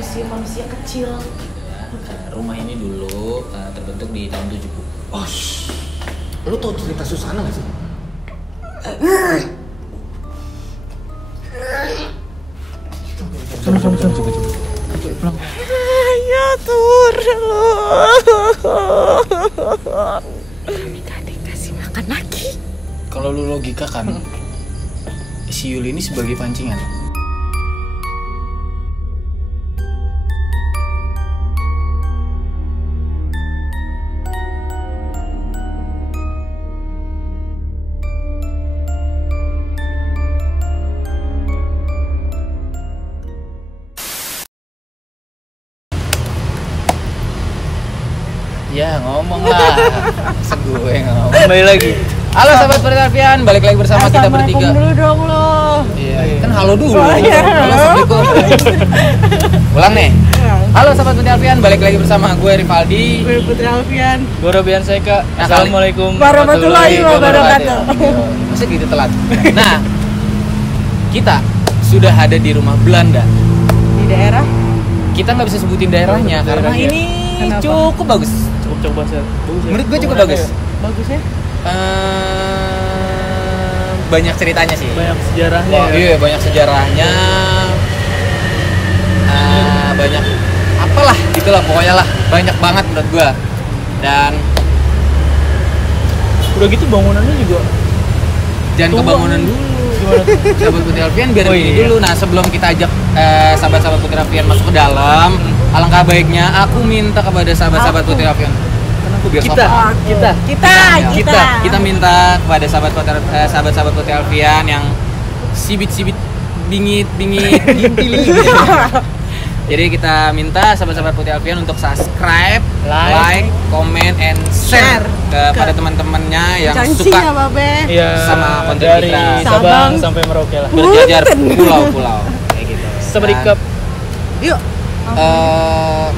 manusia kecil. Rumah ini dulu terbentuk di tahun 70. Oh, lu tau cerita Susana gak sih? Coba. Pulang. Ya turun. Gak ada yang kasih makan lagi. Kalau lu logika kan, si Yuli ini sebagai pancingan. Ya ngomong lah, gue ngomong. Kembali lagi. Halo sahabat Pertarfian, balik lagi bersama kita bertiga. Dulu dong lo. Iya, kan halo dulu. Oh, iya. Halo, assalamualaikum. Ulang nih. Halo sahabat Pertarfian, balik lagi bersama gue Rivaldi. Gue Putri Alfian. Gue Robian Seka. Nah, Assalamualaikum warahmatullahi wabarakatuh. Masa gitu telat. Nah, kita sudah ada di rumah Belanda. Di daerah? Kita nggak bisa sebutin daerahnya karena Daerahnya. ini Kenapa? cukup bagus. Coba ya. Menurut gue cukup bagus. Bagusnya? Banyak ceritanya sih. Banyak sejarahnya. Wah, iya banyak sejarahnya. Banyak apalah gitulah pokoknya lah, banyak banget menurut gua. Dan Udah gitu bangunannya juga. jangan ke Tua. bangunan dulu. Sahabat Putri Alfian biar Oh, ini iya. dulu. Nah, sebelum kita ajak sahabat-sahabat Putri Alfian masuk ke dalam, alangkah baiknya aku minta kepada sahabat-sahabat Putri Alfian. Karena aku biar Kita. sopan. Kita. Kita minta kepada sahabat-sahabat Putri Alfian yang sibit-sibit bingit gintil. Jadi kita minta sahabat-sahabat Putri Alfian untuk subscribe, like, comment, and share kepada teman-temannya yang Cancing suka ya, Babe. Iya. Sama konten dari kita. Sabang Sabang sampai Merauke lah. berjajar pulau-pulau kayak gitu. Seberikap. Yuk.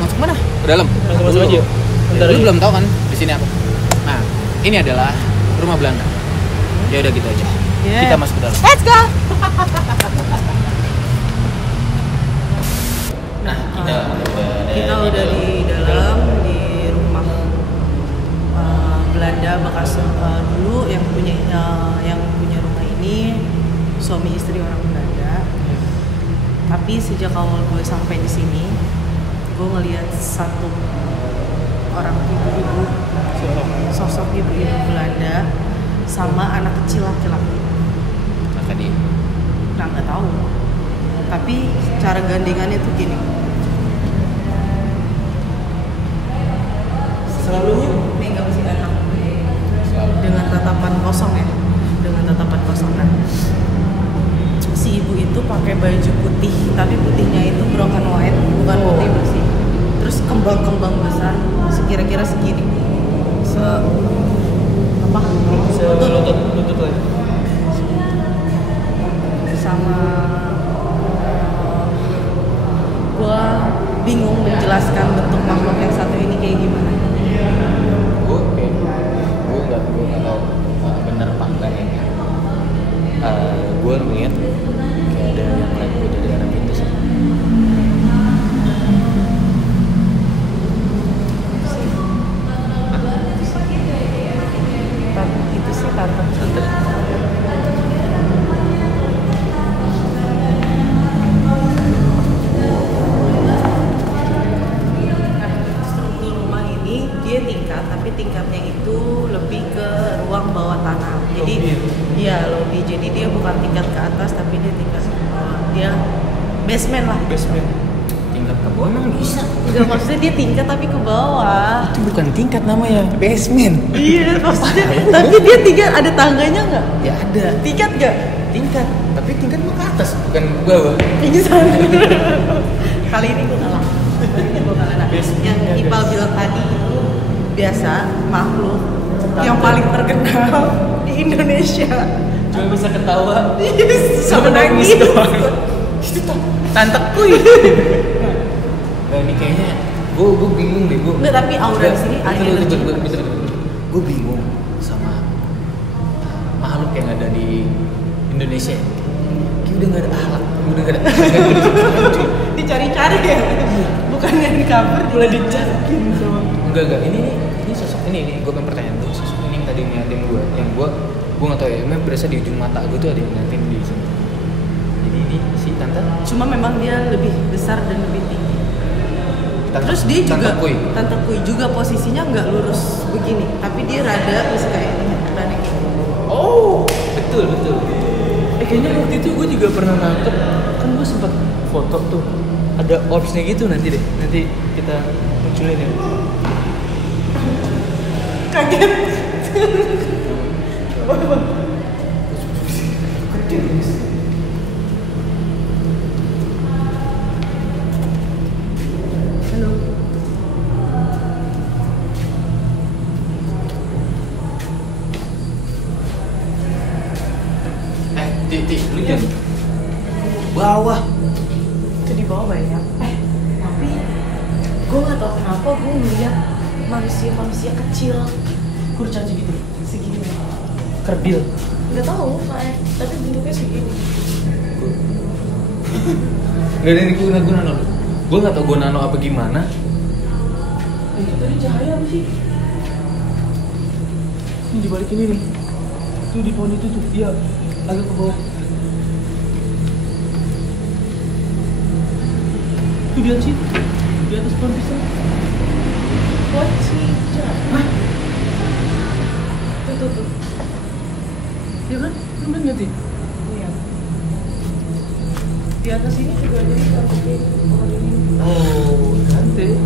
Masuk mana? Ke dalam. Masuk aja. Bentar Lu lagi. belum tahu kan di sini apa? Nah, ini adalah rumah Belanda. Ya udah gitu aja. Yeah. Kita masuk ke dalam. Let's go. Nah, Kita udah di dalam di rumah Belanda bekas dulu yang punya rumah ini suami istri orang Belanda. Tapi sejak awal gue sampai di sini, gue ngelihat satu orang ibu-ibu, sosok ibu-ibu Belanda sama anak kecil laki-laki. maka dia. Nah, nggak tahu. Tapi cara gandengannya tuh gini. Selalu megang si anak dengan tatapan kosong ya, dengan tatapan kosong kan. Si ibu itu pakai baju putih, tapi putihnya itu brown and white, bukan putih bersih. Terus kembang-kembang besar, sekira-kira segini. Lutut lah. Sama gua bingung menjelaskan bentuk makhluk yang satu ini kayak gimana. Gue nggak tahu bener apa enggak ya. Gue ngeliat kayak ada yang lagi gue dari arah pintu sih. Itu sih tante. Struktur rumah ini dia tingkat, tapi tingkatnya itu lebih ke ruang bawah tanah. Jadi iya lobby. Jadi dia bukan tingkat ke atas, tapi dia tingkat ke bawah. Dia basement lah. Basement. Tingkat ke bawah emang bisa. Enggak, maksudnya dia tingkat tapi ke bawah. Itu bukan tingkat namanya, basement. Iya, maksudnya. Tapi dia tingkat ada tangganya nggak? Ya ada Tingkat nggak? tingkat, tapi tingkat mau ke atas bukan ke bawah. Pingsan. Kali ini gue kalah. Gue kalah. Nah, yang Ipal bilang tadi itu biasa makhluk yang paling terkenal di Indonesia. Cuma bisa ketawa. Sama nangis. Itu tanteku ya. Nah, ini kayaknya gue bingung deh gue. Nggak, tapi aura di sini ada energi. Gue bingung sama makhluk yang ada di Indonesia. kayak udah nggak ada ahlak, udah nggak ada. Dicari-cari ya, bukannya di cover Mulai dicakin sama. Enggak, ini sosok ini gue pengen pertanyaan tuh, sosok ini yang tadi ngeliatin gue, yang gue nggak tahu ya, emang berasa di ujung mata gue tuh ada yang ngeliatin di sini. Jadi ini si tante. Cuma memang dia lebih besar dan lebih tinggi. Tante, Terus dia juga Tante Kui. juga posisinya nggak lurus begini, tapi dia rada bisa kayak ini, rada kayak gini. Oh, betul. Kayaknya waktu itu gue juga pernah nangkep, kan gue sempat foto tuh, ada orbsnya gitu nanti kita munculin ya. Kaget. Halo. Lu jangan bawah. Itu di bawah banyak. Tapi gue nggak tahu kenapa gue ngeliat manusia kecil kurcaci gitu segini. Kerdil. Nggak tahu, tapi bentuknya segini. Gak ada ini gue nano. Gue nggak tau gue nano apa gimana. Itu tadi cahaya apa sih? Ini di balik ini nih. Tuh di pohon itu tuh, iya, agak ke bawah. Tuh lihat sih, di atas pohon pisang. Wajib. Hah? Tuh. Iya kan? Lu kan ngerti? Iya. Di atas ini juga ada nih pohon ini. Oh, cantik.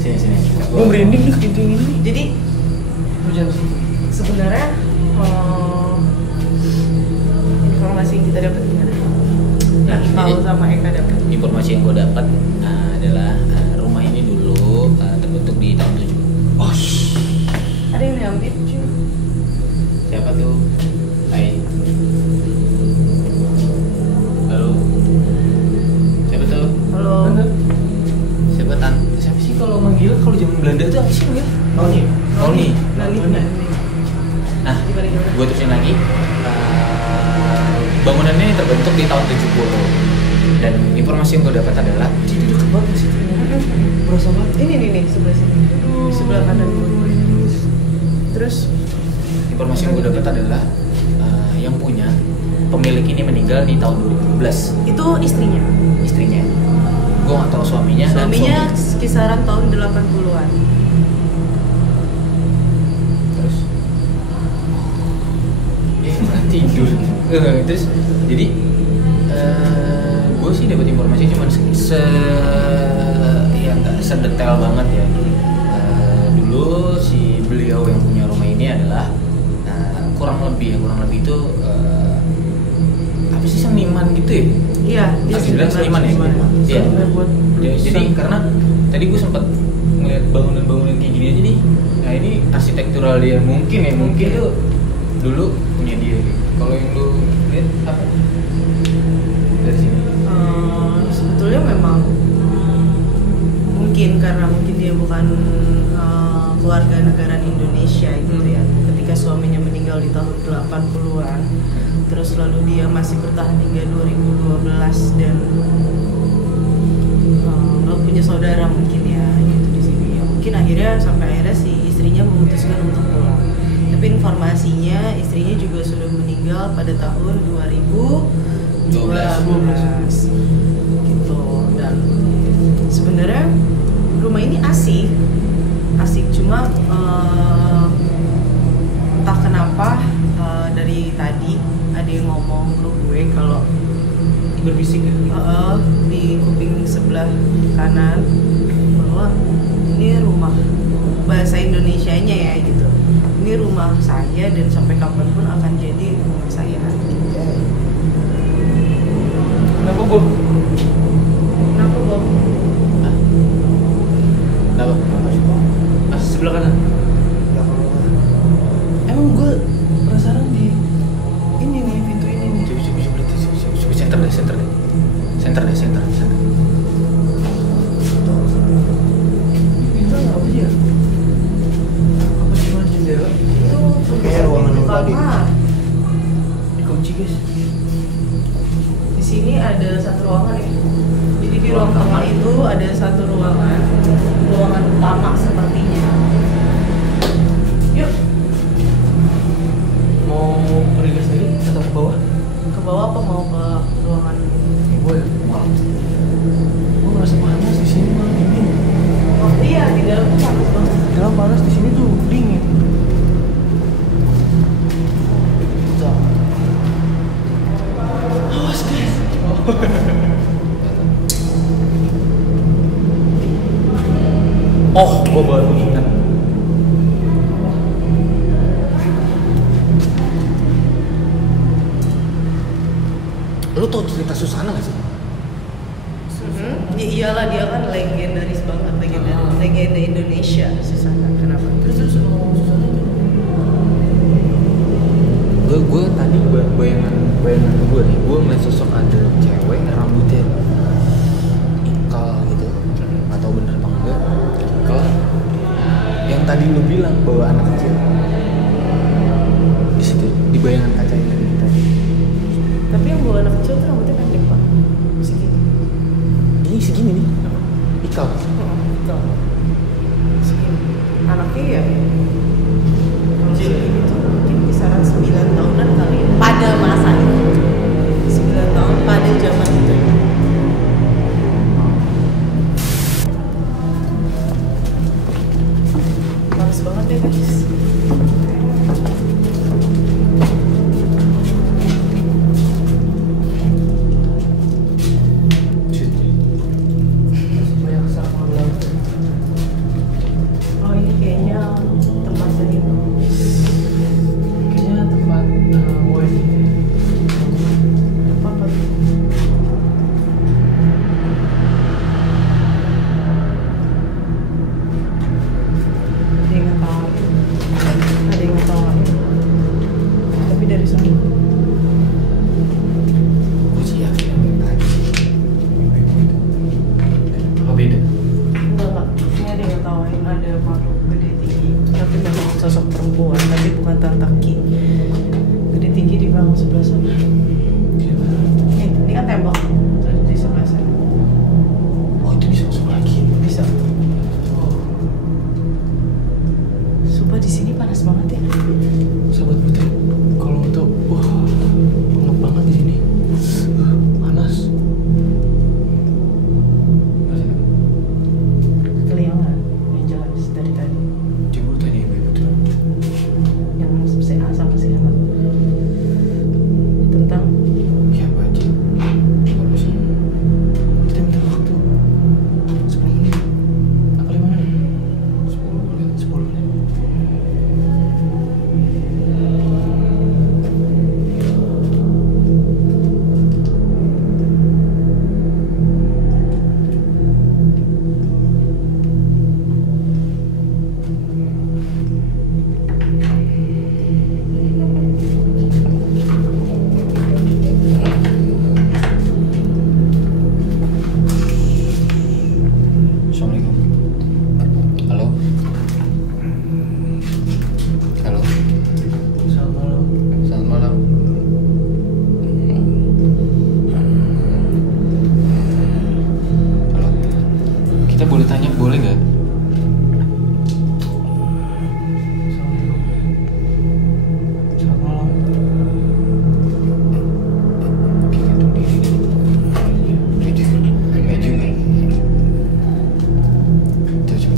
Sini. Gue merinding nih kencing ini. Jadi Hujan sih. sebenarnya informasi yang kita dapat gimana? Nah, Mau jadi- sama Eka dapat. Informasi yang gue dapat adalah rumah ini dulu terbentuk di tahun 70. Oh, Ada yang nyambit cuy. siapa tuh? Hai. Halo. Siapa tuh? Halo. Siapa siapa sih kalau manggil kalau zaman Belanda tuh apa sih manggil? Noni. Noni. Noni. Nah, Gimana? gue terusin lagi. Bangunan ini terbentuk di tahun 70. Dan informasi yang gue dapat adalah Itu deket banget sih. Berasa banget. Ini sebelah sini. Di sebelah kanan gue. Terus informasi yang gue dapat adalah yang punya pemilik ini meninggal di tahun 2012. itu istrinya. Istrinya. Gue nggak tahu suaminya. Suaminya Dan suami. kisaran tahun 80-an. Terus malah tidur. Terus jadi gue sih dapat informasi cuma ya nggak sedetail banget ya. Dulu si beliau yang punya rumah ini adalah kurang lebih itu apa sih, seniman gitu ya? Iya, dia Bisa dibilang seniman ya? Iya. Jadi karena tadi gue sempat ngeliat bangunan-bangunan kayak gini aja nih. Nah ini arsitektural dia mungkin tuh dulu punya dia gitu. Kalau yang lu lihat apa? Dari sini. Sebetulnya memang mungkin karena dia bukan keluarga negaraan Indonesia gitu ya. Ketika suaminya meninggal di tahun 80-an, terus lalu dia masih bertahan hingga 2012 dan nggak punya saudara mungkin ya gitu di sini. Ya, mungkin sampai akhirnya si istrinya memutuskan untuk pulang. Tapi informasinya istrinya juga sudah meninggal pada tahun 2012 gitu. Dan sebenarnya rumah ini asik cuma entah kenapa dari tadi ada yang ngomong ke gue kalau Berbisik ya. di kuping sebelah kanan bahwa ini rumah, bahasa Indonesianya ya gitu, ini rumah saya dan sampai kapanpun akan jadi rumah saya. Kenapa gue? Kenapa Bob? Kenapa? Sebelah kanan. Emang gue penasaran di ini nih, pintu ini nih. Coba center deh. Pintu apa sih ya? guys. Di sini ada satu ruangan ya. Jadi di ruang kamar itu ada satu ruangan utama sepertinya. Yuk, Mau regas lagi atau ke bawah? ke bawah apa mau ke ruangan? Gue ngerasa panas di sini mah dingin. Oh iya, di dalam tuh panas banget. Di dalam panas, di sini tuh dingin. Awas guys. Oh, gue baru ingat. Lu tau cerita Susana gak sih? Ya iyalah, dia kan legendaris banget, legenda Indonesia. Susana, kenapa? Terus Gue tadi bayangan gue nih, gue ngeliat sosok ada cewek rambutnya ikal gitu, nggak tahu bener apa enggak. Ikal yang tadi lu bilang bawa anak kecil di situ, di bayangan kaca itu tadi. tapi yang bawa anak kecil tuh rambutnya pendek pak, segini. Ini segini nih, ikal. Betul. Segini. Anaknya ya kecil gitu, mungkin kisaran 9 tahunan kali ya. Pada masa itu 9 tahun pada zaman itu. Panas banget ya guys. Banyak sama ulang. Oh ini kayaknya tempatnya ini. Kayaknya tempat wedding. Apa tuh? Ada yang nggak tahu. Ada yang nggak tahu nggak? Tapi dari sana. Gue sih yakin yang tadi. Apa beda? Enggak. Ini ada yang ngetawain ada makhluk gede tinggi. Tapi memang sosok perempuan, tapi bukan Tantaki. Gede tinggi di belakang sebelah sana. Ini kan tembok. Terus di sebelah sana. Oh itu bisa masuk lagi. Bisa. Sumpah di sini panas banget ya. Sahabat putri, kalau untuk pengap banget di sini. Panas. Keliangan yang jelas dari tadi. Coba tanya ibu itu. Yang sehat sama si anak. Tentang Ya apa aja. Kalau sih. Kita minta waktu 10 menit. Apa 5 menit? 10 menit. 10 menit. Assalamualaikum. Halo. Halo. Selamat malam. Selamat malam. Halo. Kita boleh tanya, boleh nggak? Assalamualaikum. Selamat malam. Kita tuh diri nih. Meja, meja nih. Coba.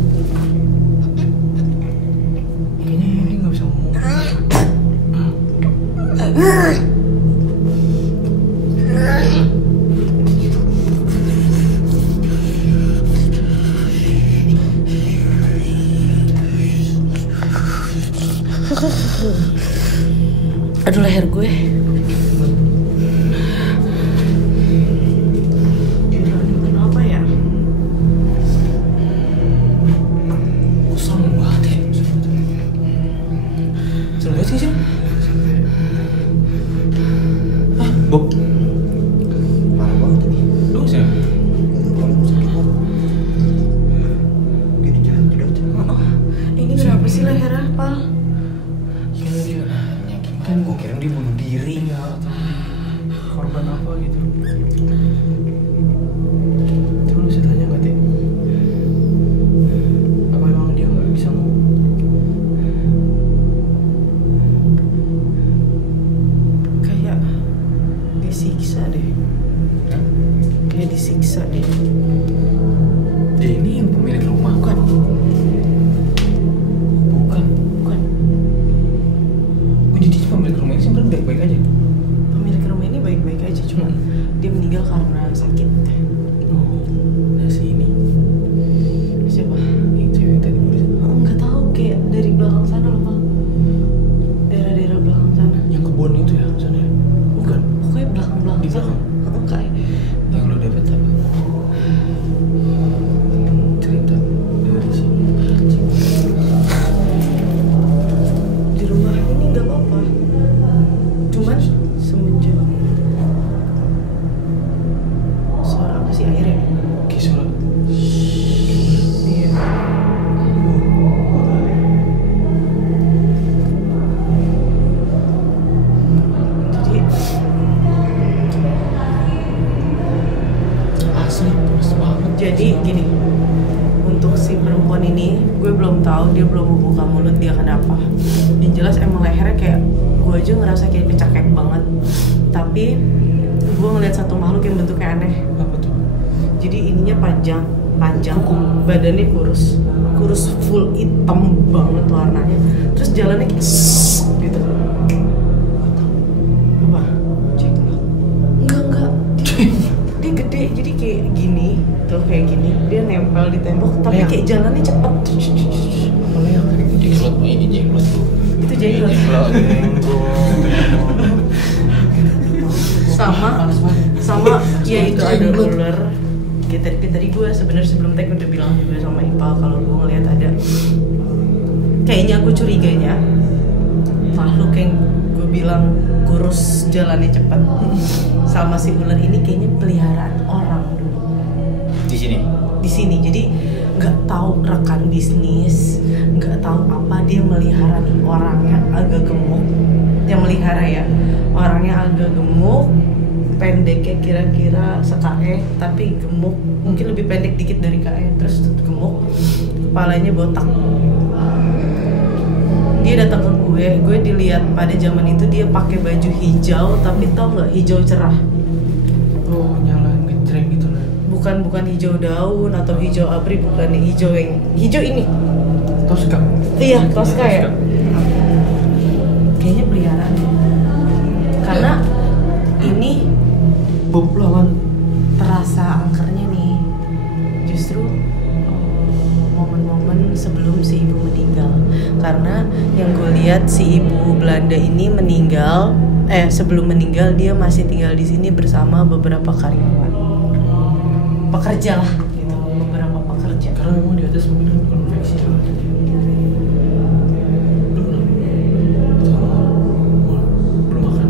Kayaknya ini nggak bisa ngomong. aduh leher gue. Kenapa ya? Kosong banget ya. Serem banget sih sih. Bob. Parah banget ini. Lu sih. Kalau sakit banget. Gini jangan jedot. Ini kenapa sih lehernya, Pal? Gimana dia nanya gimana? Gue kira dia bunuh diri. Iya, korban apa gitu. Itu lu bisa tanya nggak Teh? Apa emang dia nggak bisa ngomong? Kayak disiksa deh. Kayak disiksa deh. Dia ini yang pemilik rumah kan? Bukan. Oh, jadi pemilik rumah ini sebenarnya baik-baik aja. Pemilik rumah ini baik-baik aja, cuma dia meninggal karena sakit. Oh, nah ini Siapa? yang cewek yang tadi barusan. Oh, nggak tahu, kayak dari belakang sana loh, Bang. Daerah-daerah belakang sana. Yang kebun itu ya sana ya? Bukan. Pokoknya belakang-belakang Di sana. belakang? Oh, kayak Yang lo dapet apa? Cerita dari sini. di rumah ini nggak apa-apa. Cuman semenjak suara apa sih, air ya? Kayak suara. Iya. Jadi Asli, terus banget. jadi gini, untuk si perempuan ini gue belum tahu, dia belum membuka mulut dia kenapa. Yang jelas emang lehernya kayak, gue aja ngerasa kayak kecakek banget. Tapi gue ngeliat satu makhluk yang bentuknya aneh. Apa tuh? Jadi ininya panjang, badannya kurus full hitam banget warnanya. Terus jalannya kayak gitu. Apa? Enggak. Dia gede, jadi kayak gini, tuh kayak gini. Dia nempel di tembok, tapi Leak. kayak jalannya cepet. Apa yang itu jenglot? Oh, ini jenglot tuh. Itu jenglot. Sama ya itu ada ular. Tadi gue sebenarnya sebelum tag udah bilang juga sama Ipal kalau gue ngeliat ada, kayaknya gue curiganya makhluk yang gue bilang kurus jalannya cepat sama si ular ini kayaknya peliharaan orang dulu Di sini. Jadi nggak tahu rekan bisnis, nggak tahu apa, dia melihara nih, orangnya agak gemuk, yang melihara ya orangnya agak gemuk, pendeknya kira-kira se-KE tapi gemuk, mungkin lebih pendek dikit dari KE, terus gemuk, kepalanya botak. Dia datang ke gue dilihat pada zaman itu dia pakai baju hijau, tapi tau nggak, hijau cerah. Oh, nyala ngejreng gitu lah. Bukan hijau daun atau hijau abri, bukan, hijau yang hijau ini. Tosca. Iya, Tosca ya. Kayaknya peliharaan. Karena ini Bob lawan. terasa angkernya nih. Justru momen-momen sebelum si ibu meninggal. Karena yang gue lihat si ibu Belanda ini meninggal, sebelum meninggal dia masih tinggal di sini bersama beberapa karyawan. Pekerja lah gitu, beberapa pekerja. Karena memang di atas mungkin konveksi lah. Belum makan.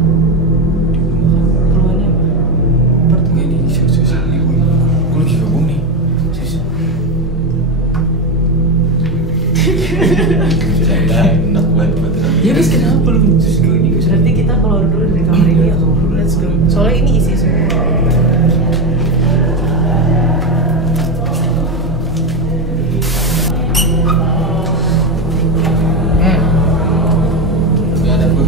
Keluarnya apa? Enggak nih, serius ini gue lagi gabung nih. Serius. Enak banget. Ya guys, kenapa lu? Terus gue ini Berarti kita keluar dulu dari kamar ini atau let's go. Soalnya ini isi semua. nggak ada gue.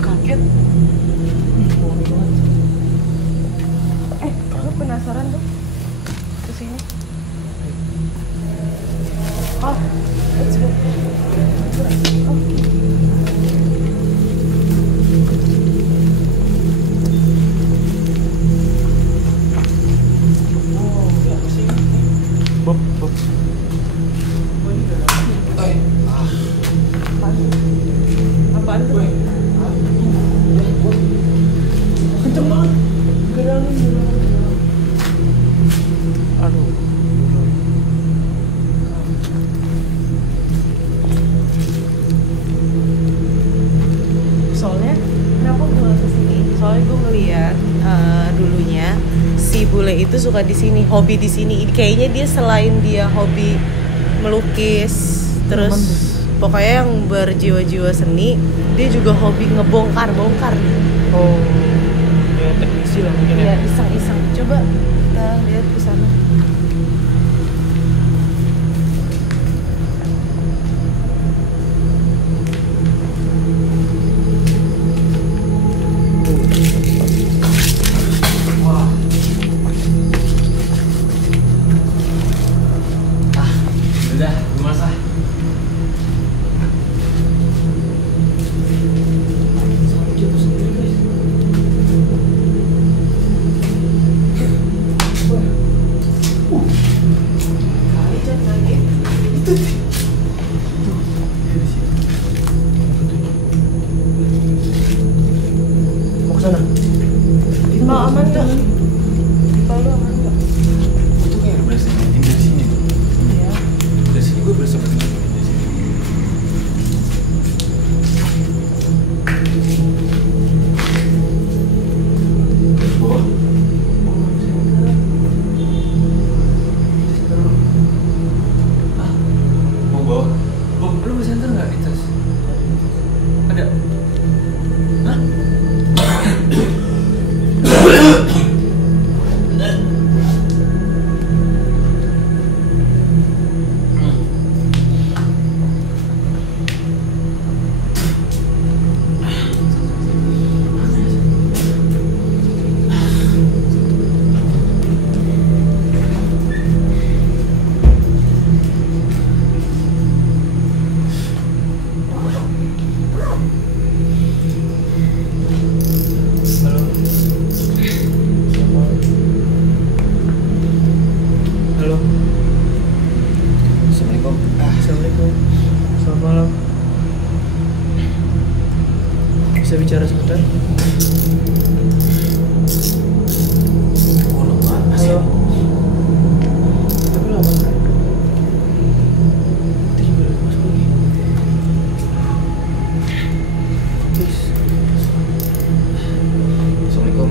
Kaget. Lu penasaran tuh? Kesini. Oh, let's go. Bob. Apaan tuh? Kenceng banget. Gerangin. Aduh. Soalnya kenapa gue kesini? Soalnya gue ngeliat dulunya si bule itu suka di sini, hobi di sini. Kayaknya dia selain dia hobi melukis, terus pokoknya yang berjiwa-jiwa seni, dia juga hobi ngebongkar-bongkar nih. Oh, ya teknisi lah mungkin Ya ya. iseng-iseng. Coba kita lihat ke sana. Udah, gimana sah? Mau ke sana. Mau aman nggak? Kalau aman nggak? Gue tuh kayak berasa ngeliatin dari sini tuh. Iya. Dari sini gue berasa ngeliatin dari sini. Bawah. Mau bawah? Lu bisa enter nggak itu? Ada? Hah? Halo. Halo. Assalamualaikum. Assalamualaikum. Selamat malam. Bisa bicara sebentar? Oh, lemah sih. Halo. Tapi lama kan? Nanti juga udah masuk lagi. Please. Assalamualaikum.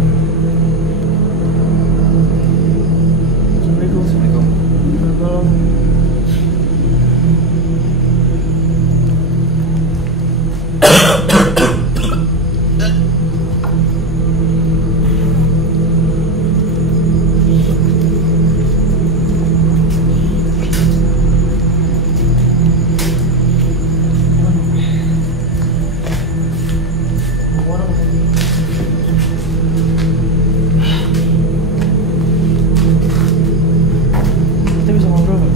Assalamualaikum. Assalamualaikum. Selamat malam. Kita bisa ngobrol nggak?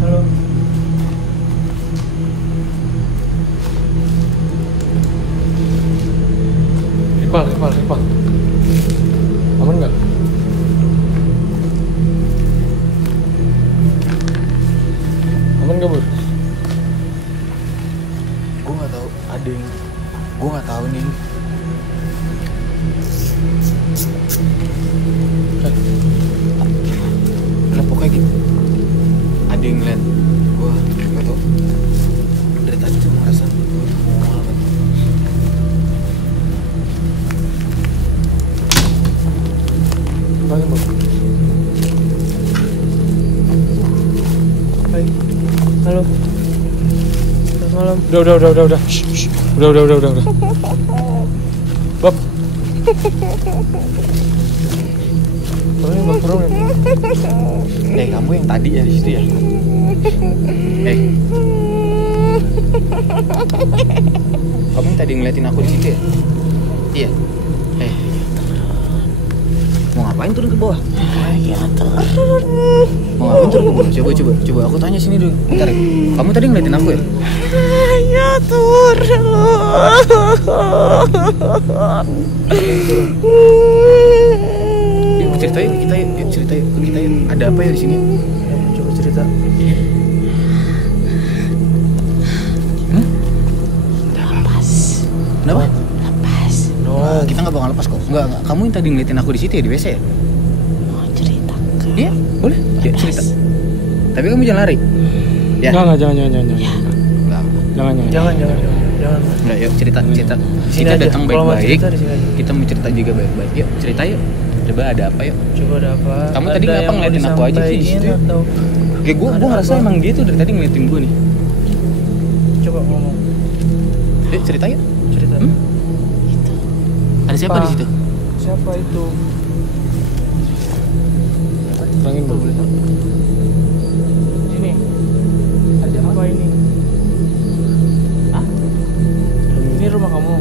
Halo. Ripal. Aman nggak? Aman nggak, Bur? Gue nggak tahu ada yang gue nggak tahu nih. Lah pokoknya gitu. Ada yang ngeliat gue nggak tahu. Dari tadi tuh ngerasa gue mau apa. Bang, Bang. Hai. Halo. Selamat malam. Udah. Shh. Udah. Bob. Turun. Kamu yang tadi ya di situ ya. Kamu yang tadi ngeliatin aku di situ ya? Iya. Mau ngapain turun ke bawah? Mau ngapain turun ke bawah? Coba aku tanya sini dulu. Bentar ya. Kamu tadi ngeliatin aku ya? Ya turun. Yuk ceritain kita yuk. Ada apa ya di sini? Coba cerita. Kenapa? Lepas. Nah, kita nggak bakal lepas kok. Enggak. Kamu yang tadi ngeliatin aku di situ ya di WC ya? Mau cerita ke? Iya, boleh. Ya, cerita. Tapi kamu jangan lari. Ya. Enggak, jangan. Enggak. Jangan. Enggak, yuk cerita. Sini Kita aja. datang Kalau mau baik-baik. cerita, di sini aja. Kita mau cerita juga baik-baik. Yuk, cerita yuk. Coba ada apa yuk? Coba ada apa? Kamu tadi Ada ngapa yang mau ngeliatin aku aja sih di situ? disampaikan atau Kayak gue ngerasa emang dia tuh dari tadi ngeliatin gue nih. Coba ngomong. Cerita yuk. Cerita. Ada siapa di situ? Siapa itu? Terangin bro. Ini. Ada siapa? Apa ini? Hah? Ini rumah kamu.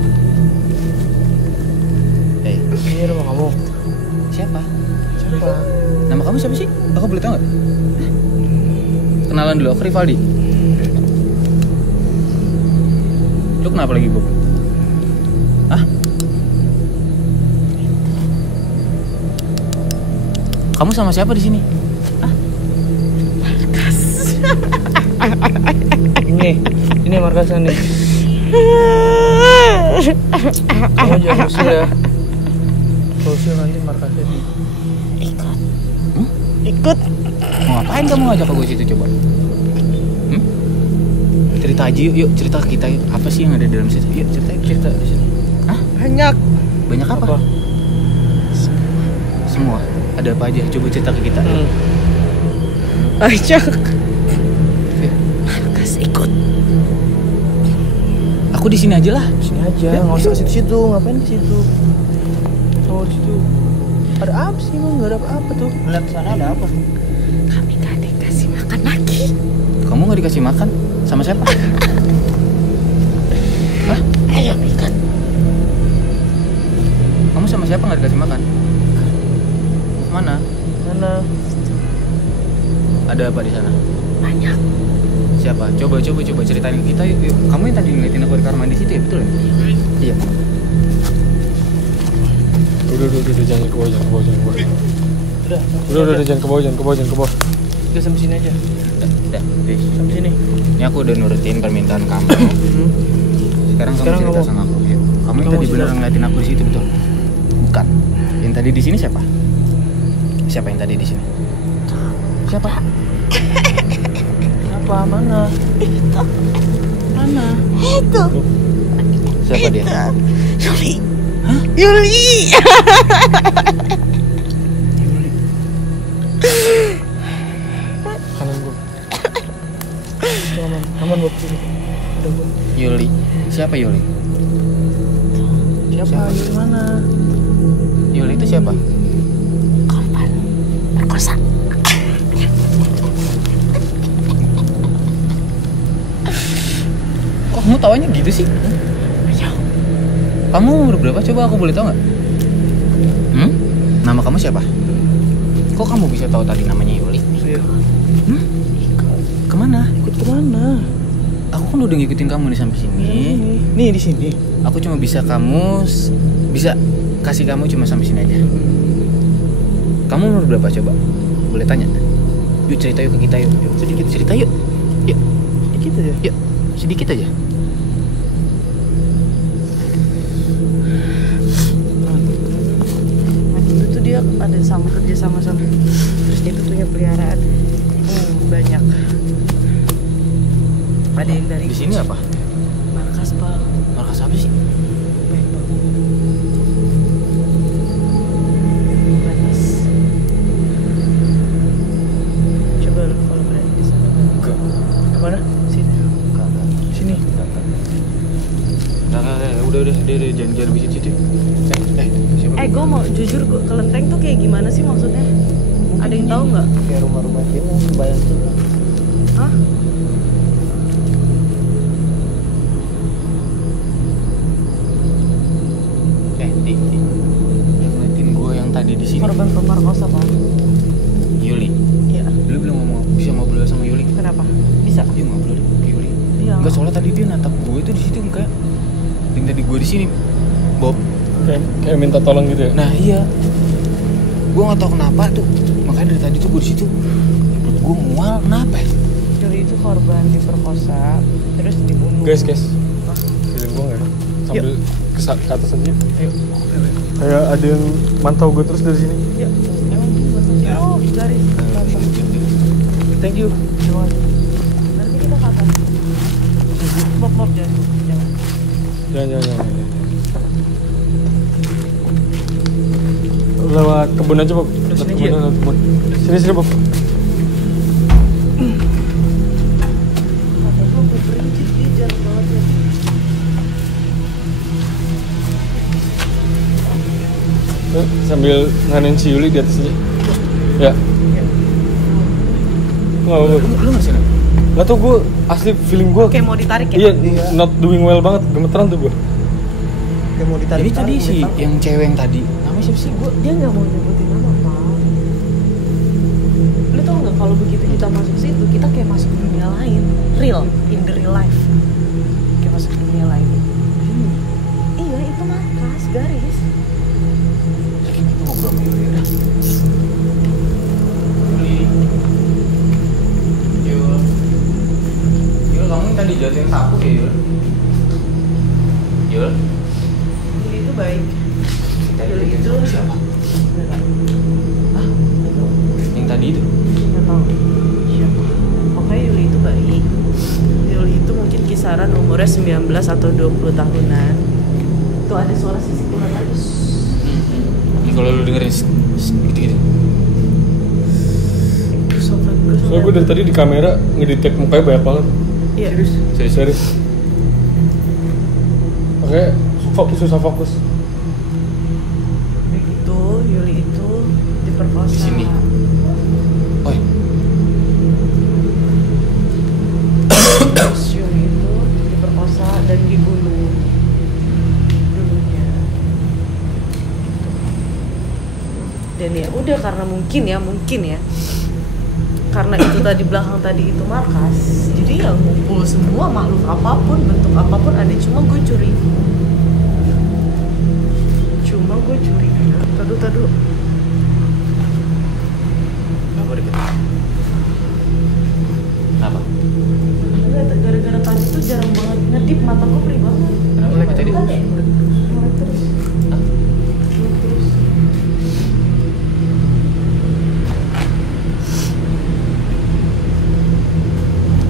Ini rumah kamu. Siapa? Siapa? Nama kamu siapa sih? Aku boleh tahu nggak? Kenalan dulu, aku Rivaldi. Lu kenapa lagi Bob? Hah? Kamu sama siapa di sini? Hah? Ini markasnya nih. Kamu jangan usil ya. Kalau usil nanti markasnya di. Ikut. Mau ngapain kamu ngajak aku situ coba? Cerita aja yuk, cerita ke kita yuk. Apa sih yang ada dalam situ? Yuk cerita di situ. Hah? Banyak. Banyak apa? Semua. Ada apa aja? Coba cerita ke kita. Banyak. Yuk. Markas ikut. Aku di sini aja lah. Sini aja, Ya, nggak usah yuk. ke situ. Ngapain ke situ? Oh di situ. Ada apa sih emang? Nggak ada apa-apa tuh. Lihat sana ada apa? Kami gak dikasih makan lagi. Kamu nggak dikasih makan sama siapa? Hah? Ayo ikut. Kamu sama siapa nggak dikasih makan? Mana? Mana? Ada apa di sana? Banyak. Siapa? Coba ceritain ke kita yuk. Kamu yang tadi ngeliatin aku di kamar mandi situ ya, betul ya? Iya. Udah jangan ke bawah. Udah. Udah jangan ke bawah. Udah sampai sini aja. Udah. Please. Sampai sini. Ini aku udah nurutin permintaan kamu. Sekarang kamu Sekarang cerita kamu. sama aku. Yuk. Kamu yang Kamu tadi bener sudah. ngeliatin aku di situ betul? Bukan. Yang tadi di sini siapa? Siapa yang tadi di sini? Siapa? Apa? Mana? Mana? Itu. Siapa dia? Yuli. Hah? Yuli. Kanan gua. Aman Bob sini. Udah Bob. Yuli. Siapa Yuli? Siapa? Yuli mana? Yuli itu siapa? Korban perkosa. Kok kamu tawanya gitu sih? Ayo. Kamu umur berapa? Coba aku boleh tahu nggak? Nama kamu siapa? Kok kamu bisa tahu tadi namanya Yuli? Iya. Kemana? Ikut kemana? Aku kan udah ngikutin kamu nih sampai sini. Nih di sini. Aku cuma bisa bisa kasih kamu cuma sampai sini aja. Kamu umur berapa coba? Boleh tanya? Yuk cerita yuk ke kita yuk. Sedikit cerita yuk. Yuk. Dikit aja. Yuk. Sedikit aja. Itu tuh dia ada kerja sama terus dia tuh punya peliharaan banyak. Ada yang dari Di sini apa? markas Pak. Markas apa sih? Markas. Coba lu kalau berani di sana. Enggak. Kemana? Sini. Sini. Udah jangan bikin situ. Siapa? Gue mau jujur, kelenteng tuh kayak gimana sih maksudnya? Ada yang tahu nggak? Kayak rumah-rumah Cina, bayang tuh. Hah? Ngeliatin gue yang tadi di sini. Korban pemerkosa Pak. Yuli. Iya. Lu bilang bisa ngobrol sama Yuli. Kenapa? Bisa? Iya ngobrol deh ke Yuli. Iya. Enggak, soalnya tadi dia natap gue tuh di situ enggak. Yang tadi gue di sini, Bob. Kayak minta tolong gitu ya. Nah iya. Gue nggak tahu kenapa tuh. Makanya dari tadi tuh gue di situ. Gue mual kenapa? Ya? Yuli itu korban diperkosa, terus dibunuh. Guys. Feeling gua enggak? Sambil ke atas aja. Ayo. Kayak ada yang mantau gue terus dari sini. Yuk. Emang buat oh, garis. Thank you. Terima kasih. Nanti kita kapan? Bob jangan. Jangan. Lewat kebun aja, Bob. Udah, sini Lewat aja. kebun. Sini, Bob. Sambil nganin si Yuli di atas aja. Ya. Nggak apa-apa. Lu nggak sih? Nggak tau gue asli feeling gue. Kayak mau ditarik ya? Iya, not doing well banget, gemeteran tuh gue. Kayak mau ditarik. Ini tadi sih yang cewek yang tadi. Namanya siapa sih? Dia nggak mau nyebutin nama Pak. Lu tau nggak kalau begitu kita masuk situ, kita kayak masuk dunia lain, real, in the real life, kayak masuk dunia lain. Iya itu markas garis. Kita ngobrol sama Yuli udah. Yul, kamu tadi jatuhin sapu ya Yul? Yul? Yuli itu baik. Yuli itu siapa? Yang tadi itu? nggak tahu siapa. Pokoknya Yuli itu baik. Yuli itu mungkin kisaran umurnya 19 atau 20 tahunan. Tuh ada suara sisi kurang halus. Ini kalau lu dengerin gitu-gitu. Soalnya gue dari tadi di kamera ngedetect mukanya banyak banget. Iya. Serius. Makanya susah fokus. Begitu Yuli itu diperkosa. Di sini. Oi. Terus Yuli itu diperkosa dan dibunuh dulunya. Dan ya udah karena mungkin ya. Karena itu tadi belakang tadi itu markas, jadi ya ngumpul semua makhluk apapun, bentuk apapun ada. Cuma gue curiga. Tadu. Apa deket? Apa? Gara-gara tadi tuh jarang banget ngedip, mata gue perih banget. Kenapa lagi tadi? Melek terus.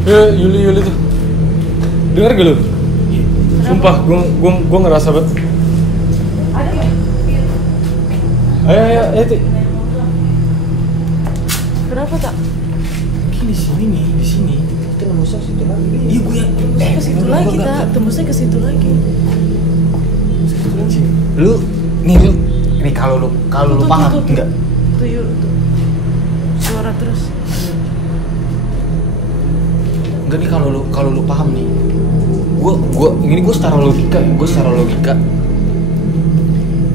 Yuli tuh. Dengar gak lu? Sumpah, gue ngerasa banget. Ada nggak? Ayo, Ti. Kenapa tak? Mungkin di sini nih, di sini. Itu nembusnya situ lagi. Iya gue ya. Ke situ lagi tak? Tembusnya ke situ lagi. Lu kalau lu paham enggak? Tuh yuk tuh. Suara terus. Enggak nih kalau lu paham nih. Gue secara logika.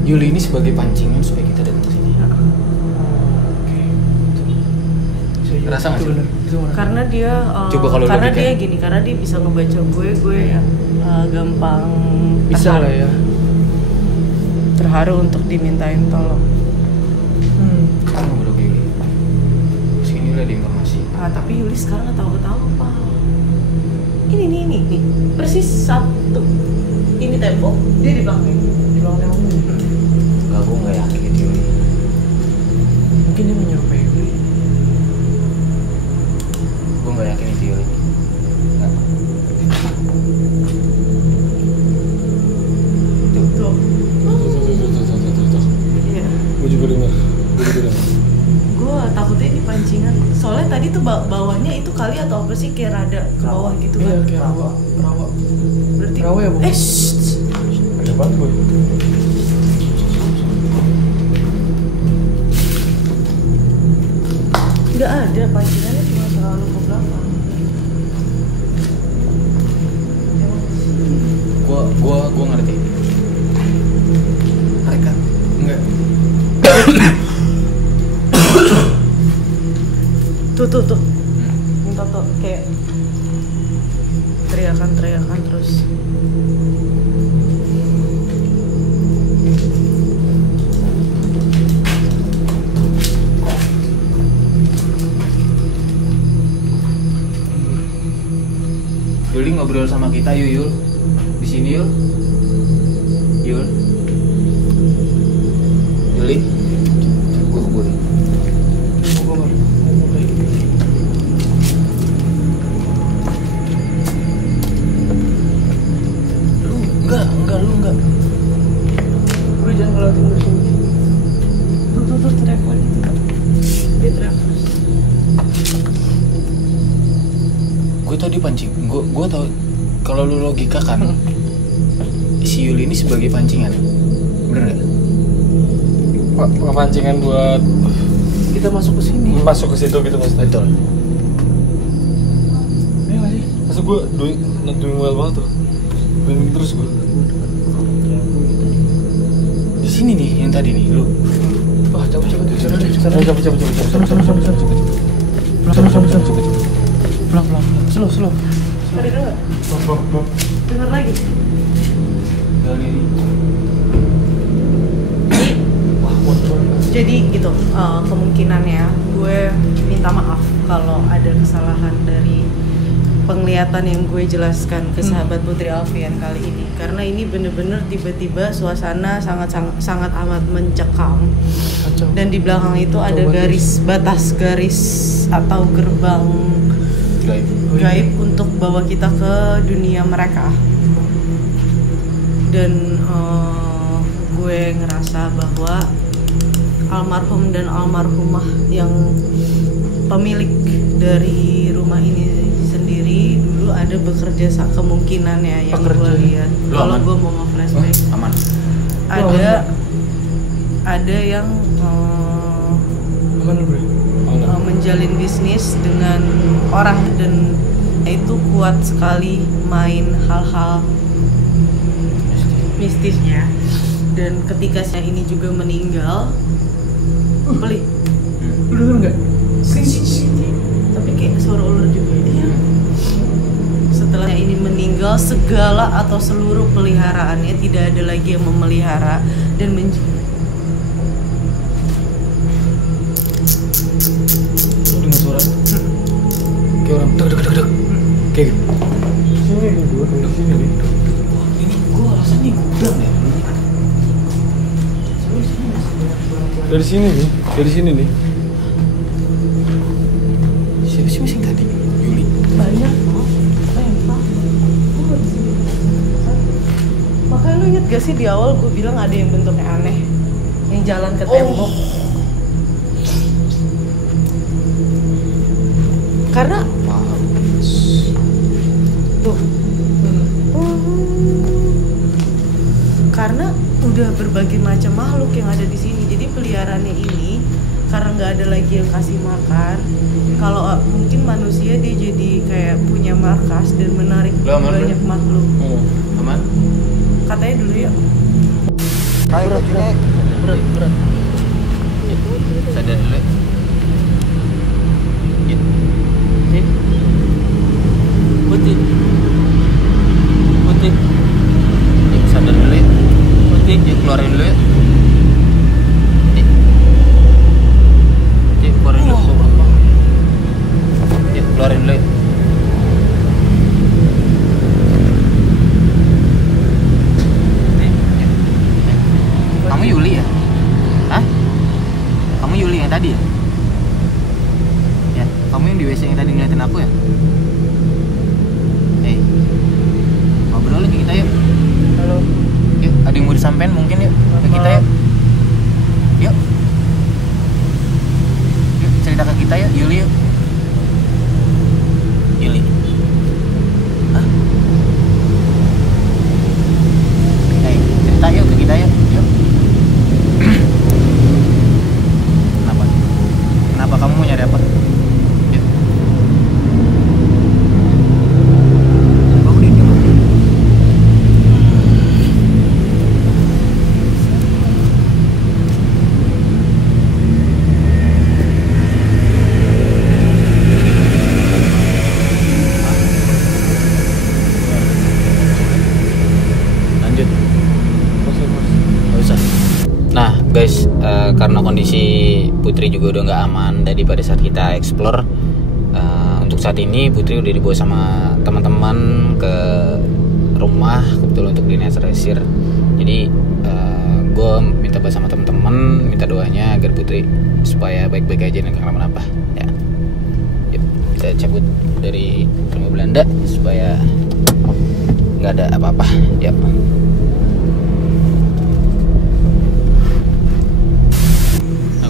Yuli ini sebagai pancingan supaya kita datang ke sini. Rasa nggak sih? Karena dia Coba kalau karena logika. dia gini, karena dia bisa ngebaca gue gampang Bisa terharu. lah ya. Terharu untuk dimintain tolong. Kita ngobrol kayak gini. Sini udah ada informasi. Tapi Yuli sekarang nggak tahu apa. Ini nih, persis satu. Ini tembok, dia di belakang tembok. Enggak, gue nggak yakin itu Yuli. Mungkin dia menyerupai Yuli. Gue nggak yakin itu Yuli. Nggak. Tuh. Iya. Gue juga dengar. Gue takutnya ini pancingan. Soalnya tadi tuh bawahnya itu kali atau apa sih, kayak rada ke bawah gitu kan. Iya, kayak rawa. Berarti Rawa ya, Bu? shh. Ada banget gue. Nggak ada, pancingannya cuma selalu ke belakang. Gue ngerti. Mereka enggak. Tuh. Minta tuh kayak teriakan terus. Yuli ngobrol sama kita Yul. Di sini Yul. Yuli. Gue. Lu enggak. Gue jangan ngeliatin gue sini. Tuh teriak lagi. Dia teriak terus. Gue tau dia pancing. Gue tau kalau lu logika kan si Yuli ini sebagai pancingan. Bener gak? Pancingan buat Kita masuk ke sini. masuk ke situ gitu maksudnya. Betul. Iya nggak sih? Masa gue doing well banget tuh. Doing terus gue. Di sini nih yang tadi nih lu. Wah, cabut. Pelan. Slow. Tadi dulu nggak? Dengar lagi. Dari ini. Jadi gitu, kemungkinannya gue minta maaf kalau ada kesalahan dari penglihatan yang gue jelaskan ke sahabat Putri Alfian kali ini, karena ini bener-bener tiba-tiba suasana sangat amat mencekam. Kacau. Dan di belakang itu ada garis atau gerbang gaib untuk bawa kita ke dunia mereka. Dan gue ngerasa bahwa almarhum dan almarhumah yang pemilik dari rumah ini sendiri dulu ada bekerja kemungkinannya yang gue lihat. Lu Kalau aman? gue mau nge-flashback, Aman. ada yang Aman lu, Bro. menjalin bisnis dengan orang, dan itu kuat sekali main hal-hal mistisnya. Dan ketika saya ini juga meninggal, pelik. Lu denger nggak? Tapi kayak suara ular juga. Iya. Setelah saya ini meninggal, segala atau seluruh peliharaannya tidak ada lagi yang memelihara dan Lu dengar suara? Kayak orang deg. Kayak gitu. Sini nih gue, dari sini nih. Wah, ini gua rasa nih gudang ya. Dari sini nih. Siapa sih yang tadi? Yuli. banyak kok. Makanya lu inget gak sih di awal gue bilang ada yang bentuknya aneh, yang jalan ke tembok. Karena tuh, karena udah berbagai macam makhluk yang ada di sini. Jadi peliharaannya ini karena nggak ada lagi yang kasih makan. Kalau mungkin manusia dia jadi kayak punya markas dan menarik Lu aman, banyak makhluk. Aman? Katanya dulu ya. Berat. Sadar dulu. Putih. Sadar dulu ya. Putih, keluarin dulu ya. Keluarin dulu. Keluarin dulu ya. Kamu Yuli ya? Hah? Kamu Yuli yang tadi ya? Ya, kamu yang di WC yang tadi ngeliatin aku ya? Ngobrol lagi kita yuk. Halo. Yuk, ada yang mau disampaikan mungkin yuk ke kita yuk. Yuk. Yuk, cerita ke kita yuk, Yuli yuk. Yuli. Hah? Hei, cerita yuk ke kita yuk. Yuk. Kenapa kamu mau nyari apa? Yuk. Aku di rumah. Lanjut. Nggak usah. Nah guys, karena kondisi Putri juga udah nggak aman dari pada saat kita explore, untuk saat ini Putri udah dibawa sama teman-teman ke rumah kebetulan untuk dineutralisir. Jadi gue minta bahas sama teman-teman, minta doanya agar Putri supaya baik-baik aja dan nggak kenapa-napa ya. Yuk, kita cabut dari rumah Belanda supaya nggak ada apa-apa. Yuk.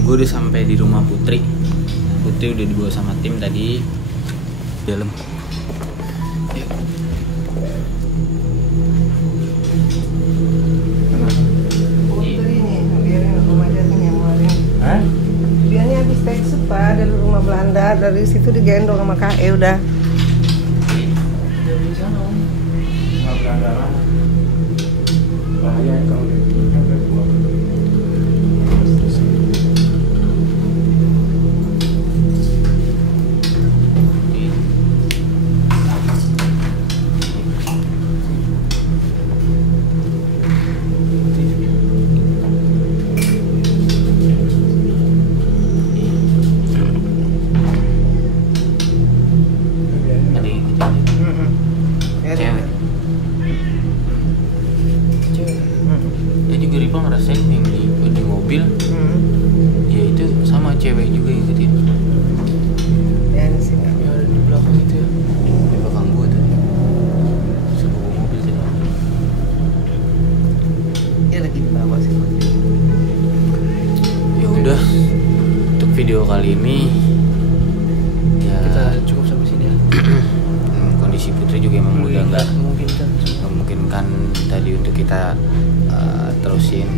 Gue udah sampai di rumah Putri. Putri udah dibawa sama tim tadi dalam. Yuk. Putri nih, biarin aku aja yang itu digendong sama KE udah. Dari sana om. Nggak berandalan. Bahaya kalau dia sampai pulang. Ada yang ikut aja. Ya, Cewek. Cewek. Dia juga Rival ngerasain yang di mobil. Ya itu sama cewek juga yang ikutin. Ya di sini. Yang ada di belakang itu ya. Di belakang gua tadi. Sebuah mobil tadi. Dia lagi di bawah sih. Ya udah. Untuk video kali ini ya Kita cukup sampai sini ya. kondisi Putri juga emang udah nggak memungkinkan. memungkinkan tadi untuk kita terusin.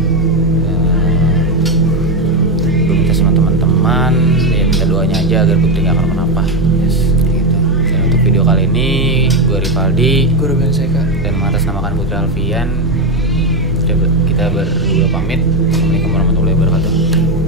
Gue minta sama teman-teman ya minta doanya aja agar Putri nggak kenapa-napa. Yes. Gitu. Dan untuk video kali ini gue Rivaldi Gue Ruben Seka. dan mengatasnamakan Putri Alfian kita berdua pamit. Assalamualaikum warahmatullahi wabarakatuh.